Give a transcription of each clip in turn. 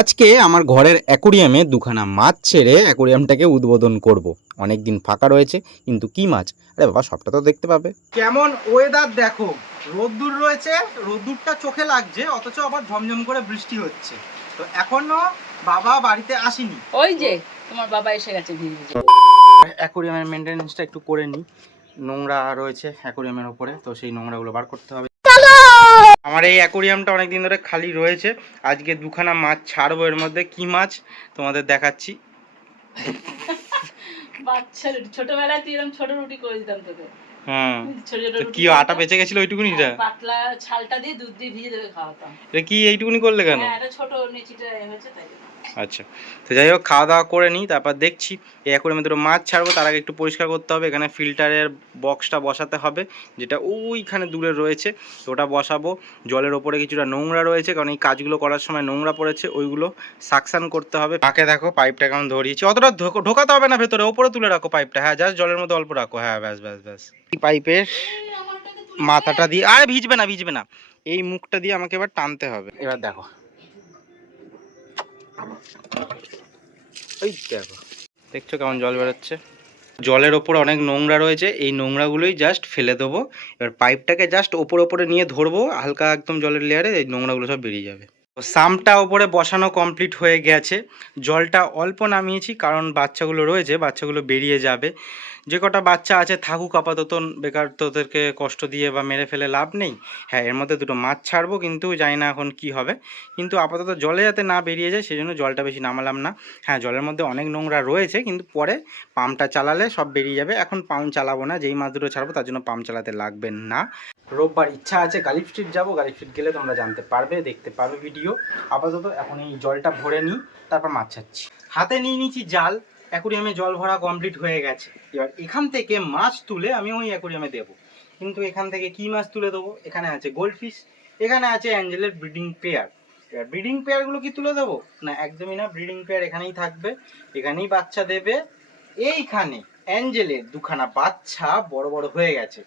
আজকে আমার ঘরের অ্যাকুরিয়ামে দুখানা মাছ ছেড়ে অ্যাকুরিয়ামটাকে উদ্বোধন করব। অনেক দিন ফাঁকা রয়েছে কিন্তু কি মাছ? আরে বাবা সবটা তো দেখতে পাবে। কেমন ওয়েদার দেখো। রোদ্দুর রয়েছে রোদ্দুরটা চোখে লাগছে অথচ আবার ঝমঝম করে বৃষ্টি হচ্ছে। তো এখনও বাবা বাড়িতে আসেনি। ওই যে তোমার বাবা এসে গেছে ভিজে ভিজে অ্যাকুরিয়ামের মেনটেনেন্সটা একটু করে নিই। নোংরা রয়েছে অ্যাকুরিয়ামের উপরে তো সেই নোংরাগুলো বার করতে হবে। আমার এই অ্যাকোরিয়ামটা অনেক দিন ধরে খালি রয়েছে। আজকে দুখানা মাছ ছাড়বো এর মধ্যে। কি মাছ? তোমাদের দেখাচ্ছি। বাচ্চা ছোটবেলায় তুই এরকম ছোট রুটি করে দিতাম তোকে। তো কি আটা বেঁচে গেছিল ওইটুকুনিটা পাতলা ছালটা দিয়ে দুধ দিয়ে ভিজে দেবে খাওয়াতাম। এটা কি এইটুকুনি করলে কেন? হ্যাঁ এটা ছোট নিচিটা হয়েছে তাই আচ্ছা তো যাই হোক খাওয়া দাওয়া করে নিই তারপর দেখছি এই অ্যাকুরিয়ামে দুটো মাছ ছাড়বো তার আগে একটু পরিষ্কার করতে হবে এখানে ফিল্টারের বক্সটা বসাতে হবে যেটা ওইখানে দূরে রয়েছে ওটা বসাবো। জলের ওপরে কিছুটা নোংরা রয়েছে কারণ এই কাজগুলো করার সময় নোংরা পড়েছে ওইগুলো সাকশান করতে হবে। তাকে দেখো পাইপটা কেমন ধরিয়েছি অতটা ঢোক- ঢোকাতে হবে না ভেতরে ওপরে তুলে রাখো পাইপটা হ্যাঁ জাস্ট জলের মধ্যে অল্প রাখো হ্যাঁ ব্যাস ব্যাস ব্যাস। পাইপের মাথাটা দিয়ে, আরে ভিজবে না ভিজবে না। এই মুখটা দিয়ে আমাকে এবার টানতে হবে। এবার দেখো। ওই দেখো। দেখছ কেমন জল বেরোচ্ছে? জলের ওপরে অনেক নোংরা রয়েছে। এই নোংরাগুলোই জাস্ট ফেলে দেবো। এবার পাইপটাকে জাস্ট ওপরে ওপরে নিয়ে ধরবো। হালকা একদম জলের লেয়ারে এই নোংরাগুলো সব বেরিয়ে যাবে। সামটা ওপরে বসানো কমপ্লিট হয়ে গেছে। জলটা অল্প নামিয়েছি কারণ বাচ্চাগুলো রয়েছে, বাচ্চাগুলো বেরিয়ে যাবে। যে কটা বাচ্চা আছে থাকুক আপাতত, বেকার তোদেরকে কষ্ট দিয়ে বা মেরে ফেলে লাভ নেই। হ্যাঁ এর মধ্যে দুটো মাছ ছাড়বো কিন্তু জানি না এখন কি হবে। কিন্তু আপাতত জলে যাতে না বেরিয়ে যায় সেই জন্য জলটা বেশি নামালাম না। হ্যাঁ জলের মধ্যে অনেক নোংরা রয়েছে কিন্তু পরে পাম্পটা চালালে সব বেরিয়ে যাবে। এখন পাম্প চালাবো না, যেই মাছ দুটো ছাড়বো তার জন্য পাম্প চালাতে লাগবে না। রোববার ইচ্ছা আছে গালিব স্ট্রিট যাব গালিব স্ট্রিট গেলে তোমরা জানতে পারবে, দেখতে পারবে ভিডিও আপাতত এখন এই জলটা ভরে নিই, তারপর মাছ ছাড়ছি। হাতে নিয়ে নিয়েছি জাল, অ্যাকুরিয়ামে জল ভরা কমপ্লিট হয়ে গেছে। এবার এখান থেকে মাছ তুলে আমি ওই অ্যাকুরিয়ামে দেবো। কিন্তু এখান থেকে কি মাছ তুলে দেবো? এখানে আছে গোল্ডফিশ এখানে আছে অ্যাঞ্জেলের ব্রিডিং পেয়ার এবার ব্রিডিং পেয়ারগুলো কি তুলে দেবো? না, একদমই না ব্রিডিং পেয়ার এখানেই থাকবে। এখানেই বাচ্চা দেবে। এইখানে অ্যাঞ্জেলের দুখানা বাচ্চা বড় বড় হয়ে গেছে।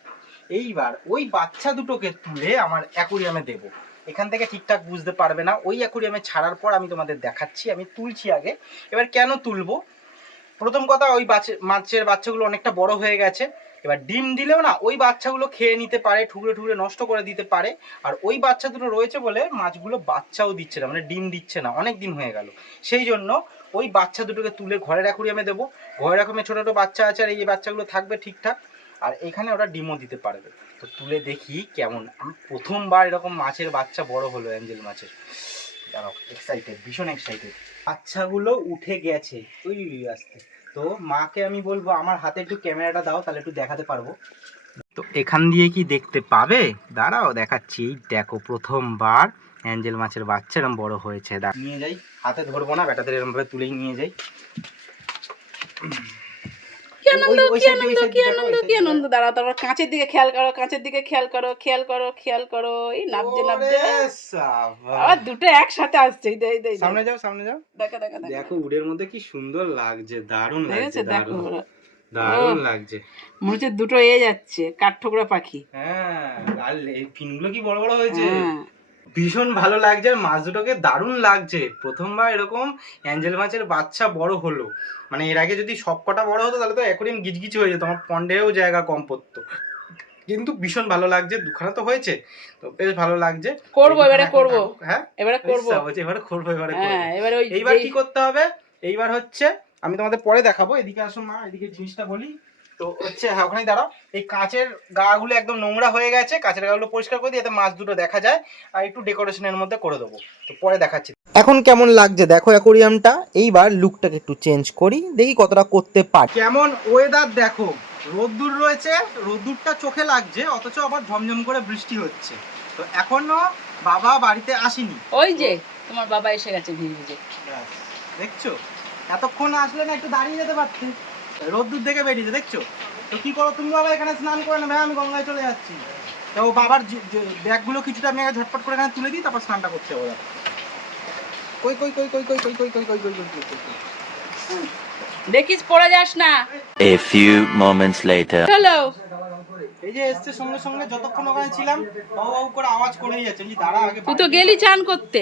এইবার ওই বাচ্চা দুটোকে তুলে আমার অ্যাকুরিয়ামে দেবো। এখান থেকে ঠিকঠাক বুঝতে পারবে না। ওই অ্যাকুরিয়ামে ছাড়ার পর আমি তোমাদের দেখাচ্ছি, আমি তুলছি আগে। এবার কেন তুলবো? প্রথম কথা, ওই বাচ্চা মাছের বাচ্চাগুলো অনেকটা বড় হয়ে গেছে। এবার ডিম দিলেও না, ওই বাচ্চাগুলো খেয়ে নিতে পারে, ঠুকরে ঠুকরে নষ্ট করে দিতে পারে। আর ওই বাচ্চা দুটো রয়েছে বলে মাছগুলো বাচ্চাও দিচ্ছে না মানে ডিম দিচ্ছে না। অনেক দিন হয়ে গেল। সেই জন্য ওই বাচ্চা দুটোকে তুলে ঘরের অ্যাকুরিয়ামে দেবো। ঘরের রকমের ছোটো ছোটো বাচ্চা আছে আর এই বাচ্চাগুলো থাকবে ঠিকঠাক। আর এখানে ওরা ডিমও দিতে পারবে। তো তুলে দেখি কেমন। আমি প্রথমবার এরকম মাছের বাচ্চা বড় হলো, অ্যাঞ্জেল মাছের। দাঁড়াও এক্সাইটেড ভীষণ এক্সাইটেড বাচ্চাগুলো উঠে গেছে। ওই আসতে। তো মাকে আমি বলব, আমার হাতে একটু ক্যামেরাটা দাও, তাহলে একটু দেখাতে পারব। তো এখান দিয়ে কি দেখতে পাবে? দাঁড়াও, দেখাচ্ছি। দেখো, প্রথমবার অ্যাঞ্জেল মাছের বাচ্চা এরকম বড় হয়েছে। নিয়ে যাই। হাতে ধরবো না বেটাদের এরকম ভাবে তুলেই নিয়ে যাই। আনন্দ কি আনন্দ কি আনন্দ কি আনন্দ দাঁড়াও তারপর কাঁচের দিকে খেয়াল করো কাঁচের দিকে খেয়াল করো খেয়াল করো খেয়াল করো। এই নাবজে নাবজে আবার দুটো একসাথে আসছে। সামনে যাও সামনে যাও। দেখা দেখা দেখা। উডের মধ্যে কি সুন্দর লাগছে দারুণ লাগছে দারুণ। লাগছে। মনে হচ্ছে দুটো এ যাচ্ছে কাঠঠোকরা পাখি। হ্যাঁ আর এই ফিনগুলো কি বড় বড় হয়েছে? হ্যাঁ। ভীষণ ভালো লাগছে আর মাছ দুটোকে দারুণ লাগছে। প্রথমবার এরকম অ্যাঞ্জেল মাছের বাচ্চা বড় হলো। মানে এর আগে যদি সব কটা বড় হতো তাহলে তো অ্যাকোরিয়াম গিজগিজ হয়ে যেত আমার পন্ডেও জায়গা কম পড়তো। কিন্তু ভীষণ ভালো লাগছে দুখানা তো হয়েছে তো বেশ ভালো লাগছে। করব এবারে করব। হ্যাঁ এবারে করব। এবারে করব এবারে এবারে ওই এইবার কি করতে হবে? এইবার হচ্ছে আমি তোমাদের পরে দেখাবো এদিকে আসুন মা এদিকে জিনিসটা বলি। তো হচ্ছে হ্যাঁ ওখানে দাঁড়াও। এই কাঁচের গাগুলো একদম নোংরা হয়ে গেছে কাঁচের গাগুলো পরিষ্কার করে দিয়ে মাছ দুটো দেখা যায় আর একটু ডেকোরেশনের মধ্যে করে দেবো। তো পরে দেখাচ্ছি। এখন কেমন লাগছে দেখো অ্যাকুরিয়ামটা এইবার লুকটাকে একটু চেঞ্জ করি দেখি কতটা করতে পারি। কেমন ওয়েদার দেখো রোদ্দুর রয়েছে রোদ্দুরটা চোখে লাগছে অথচ আবার ঝমঝম করে বৃষ্টি হচ্ছে। তো এখনও বাবা বাড়িতে আসেনি। ওই যে তোমার বাবা এসে গেছে ভিজে ভিজে দেখছ? এতক্ষণ আসলে না একটু দাঁড়িয়ে যেতে পারতে। রোদ্দুর দেখে বেরিয়েছে দেখছ তো কি করো তুমি বাবা এখানে স্নান করে নেবে আমি গঙ্গায় চলে যাচ্ছি তো ও বাবার ব্যাগগুলো কিছুটা আমি আগে ঝটপট করে এখানে তুলে দিই তারপর স্নানটা করতে হবে কই কই কই কই কই কই কই কই কই কই কই কই দেখিস পড়ে যাস না A few moments later. চলো এই যে এসছে সঙ্গে সঙ্গে যতক্ষণ ওখানে ছিলাম বাবু বাবু করে আওয়াজ করেই যাচ্ছে আমি দাঁড়া আগে তুই তো গেলি চান করতে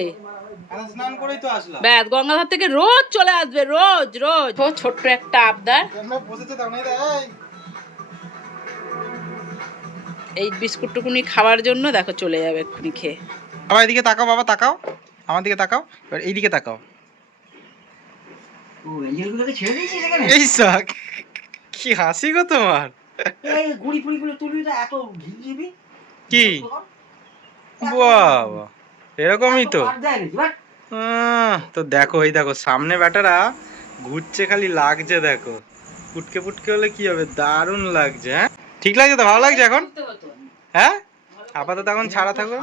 ব্যাস গঙ্গাধার থেকে রোজ চলে আসবে রোজ রোজ। ও ছোট্ট একটা আবদার। তখন এই। বিস্কুট টুকুনি খাওয়ার জন্য দেখো চলে যাবে এক্ষুনি খেয়ে। বাবা এদিকে তাকাও বাবা তাকাও। আমার দিকে তাকাও। এবার এইদিকে তাকাও। এই শাক কি হাসি গো তোমার। গুড়ি এত কি? বাবা। এরকমই তো। তো দেখো এই দেখো সামনে ব্যাটারা ঘুরছে খালি লাগছে দেখো। ফুটকে ফুটকে হলে কি হবে? দারুণ লাগছে হ্যাঁ? ঠিক লাগছে তো? ভালো লাগছে এখন? হ্যাঁ? আপাতত এখন ছাড়া থাকো।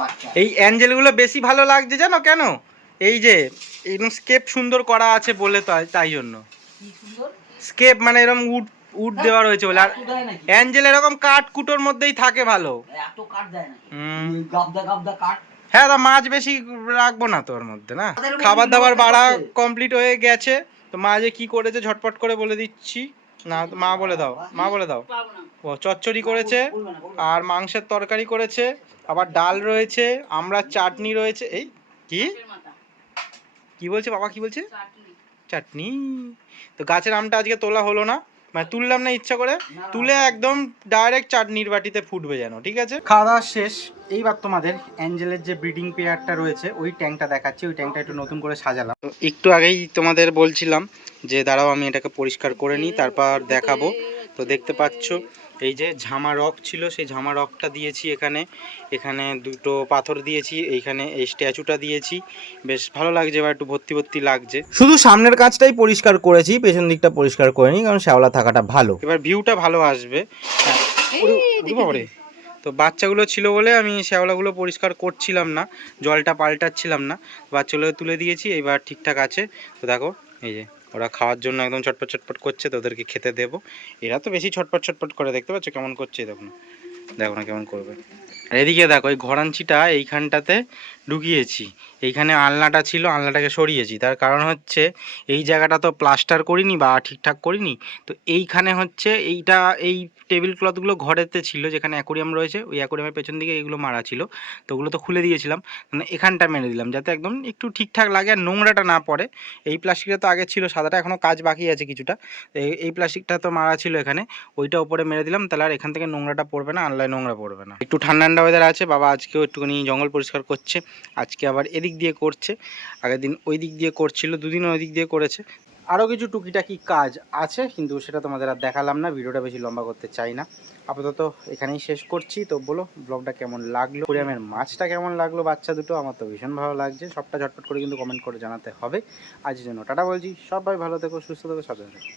বাচ্চা। এই অ্যাঞ্জেলগুলো বেশি ভালো লাগছে জানো কেন? এই যে এরকম স্কেপ সুন্দর করা আছে বলে তাই তাই জন্য। স্কেপ মানে এরকম উড উড দেওয়া রয়েছে বলে। আর অ্যাঞ্জেল এরকম কাঠ কুটোর মধ্যেই থাকে ভালো। এত কাঠ দেয় গাবদা গাবদা কাঠ। হ্যাঁ তা মাছ বেশি রাখব না তোর মধ্যে না? খাবার দাবার বাড়া কমপ্লিট হয়ে গেছে। তো মা যে কি করেছে ঝটপট করে বলে দিচ্ছি। না মা বলে দাও মা বলে দাও। ও চচ্চড়ি করেছে। আর মাংসের তরকারি করেছে আবার ডাল রয়েছে আমরা চাটনি রয়েছে। এই কি? কি বলছে বাবা কি বলছে? চাটনি। তো গাছের আমটা আজকে তোলা হলো না। মানে তুললাম না ইচ্ছা করে তুলে একদম ডাইরেক্ট চাটনির বাটিতে ফুটবে যেন ঠিক আছে? খাওয়া শেষ। এইবার তোমাদের অ্যাঞ্জেলের যে ব্রিডিং পেয়ারটা রয়েছে ওই ট্যাঙ্কটা দেখাচ্ছি ওই ট্যাঙ্কটা একটু নতুন করে সাজালাম। তো একটু আগেই তোমাদের বলছিলাম যে দাঁড়াও আমি এটাকে পরিষ্কার করে নিই তারপর দেখাবো। তো দেখতে পাচ্ছো এই যে ঝামা রক ছিল সেই ঝামা রকটা দিয়েছি এখানে। এখানে দুটো পাথর দিয়েছি এইখানে এই স্ট্যাচুটা দিয়েছি। বেশ ভালো লাগছে এবার একটু ভর্তি ভর্তি লাগছে। শুধু সামনের কাজটাই পরিষ্কার করেছি পেছন দিকটা পরিষ্কার করে করিনি কারণ শ্যাওলা থাকাটা ভালো। এবার ভিউটা ভালো আসবে। হ্যাঁ বাবারে। তো বাচ্চাগুলো ছিল বলে আমি শ্যাওলাগুলো পরিষ্কার করছিলাম না জলটা পাল্টাচ্ছিলাম না। বাচ্চাগুলো তুলে দিয়েছি এবার ঠিকঠাক আছে। তো দেখো এই যে ওরা খাওয়ার জন্য একদম ছটপট ছটপট করছে, তো ওদেরকে খেতে দেবো। এরা তো বেশি ছটপট ছটপট করে, দেখতে পাচ্ছ? কেমন করছে, দেখো না। দেখো না কেমন করবে। এদিকে দেখো, ওই ঘরাঞ্চিটা এইখানটাতে ঢুকিয়েছি। এইখানে আলনাটা ছিল, আলনাটাকে সরিয়েছি। তার কারণ হচ্ছে, এই জায়গাটা তো প্লাস্টার করিনি বা ঠিকঠাক করিনি। তো এইখানে হচ্ছে, এইটা, এই টেবিল ক্লথগুলো ঘরেতে ছিল, যেখানে অ্যাকোরিয়াম রয়েছে, ওই অ্যাকোরিয়ামের পেছন দিকে এগুলো মারা ছিল। তো ওগুলো তো খুলে দিয়েছিলাম। মানে এখানটা মেরে দিলাম, যাতে একদম একটু ঠিকঠাক লাগে আর নোংরাটা না পড়ে। এই প্লাস্টিকটা তো আগে ছিল, সাদাটা এখনও কাজ বাকি আছে কিছুটা। এই প্লাস্টিকটা তো মারা ছিল এখানে। ওইটা ওপরে মেরে দিলাম, তাহলে আর এখান থেকে নোংরাটা পড়বে না আনলায় নোংরা পড়বে না। একটু ঠান্ডা ঠান্ডা ওয়েদার আছে, বাবা আজকেও একটুখানি জঙ্গল পরিষ্কার করছে। আজকে আবার এদিক দিয়ে করছে, আগের দিন ওই দিক দিয়ে করছিল, দুদিন ওই দিক দিয়ে করেছে। আরও কিছু টুকিটাকি কাজ আছে, কিন্তু সেটা তোমাদের আর দেখালাম না, ভিডিওটা বেশি লম্বা করতে চাই না। আপাতত এখানেই শেষ করছি, তো বলো, ব্লগটা কেমন লাগল? কোরিয়ামের মাছটা কেমন লাগল, বাচ্চা দুটো? আমার তো ভীষণ ভালো লাগছে। সবটা ঝটপট করে কিন্তু কমেন্ট করে জানাতে হবে। আজকের জন্য টাটা বলছি, সবাই ভালো থেকো, সুস্থ থেকো, সাবধানে থেকো।